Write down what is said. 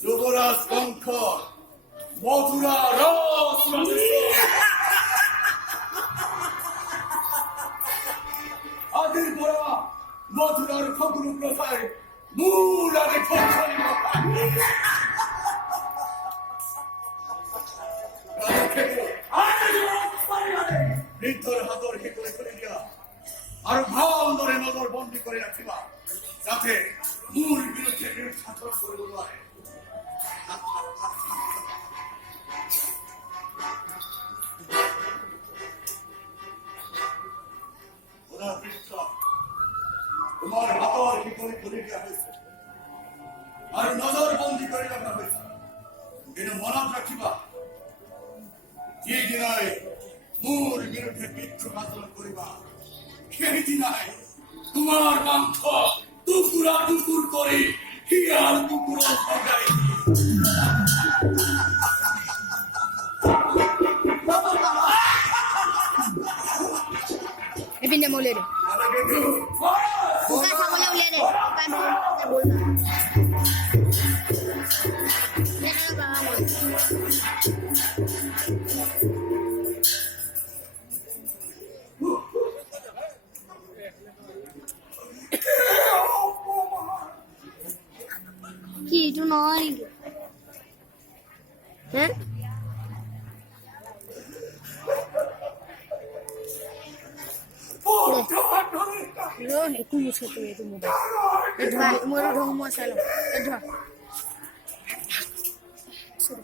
যুবরাজ কঙ্খ মধুরা রস আদির গোড়া মধুরার খগুরু প্রসায় মূল আগে বৃদ্ধর হাতর হে করে করে দিয়া আর ভাল ধরে নজর বন্দী করে রাখিবা যাতে মূল বিরুদ্ধে বিরুদ্ধ শাসন করে বলবায় তোমার হাতর হে করে করে দেওয়া হয়েছে আর নজর বন্দী করে রাখা হয়েছে কিন্তু মনত রাখিবা যে দিনায় মূল বিরুদ্ধে বিদ্রোহ আচরণ করিবা সেই দিনায় তোমার কণ্ঠ টুকুরা টুকুর করে here টুকুরা ভাগাই pindah mulai deh. Bukan sama mulai deh. Bukan kita bola. Ini apa kamu? Ki itu nói. Hả? Rồi, aku mau satu itu mudah. Itu mau dong mau salam. Itu. Sorry.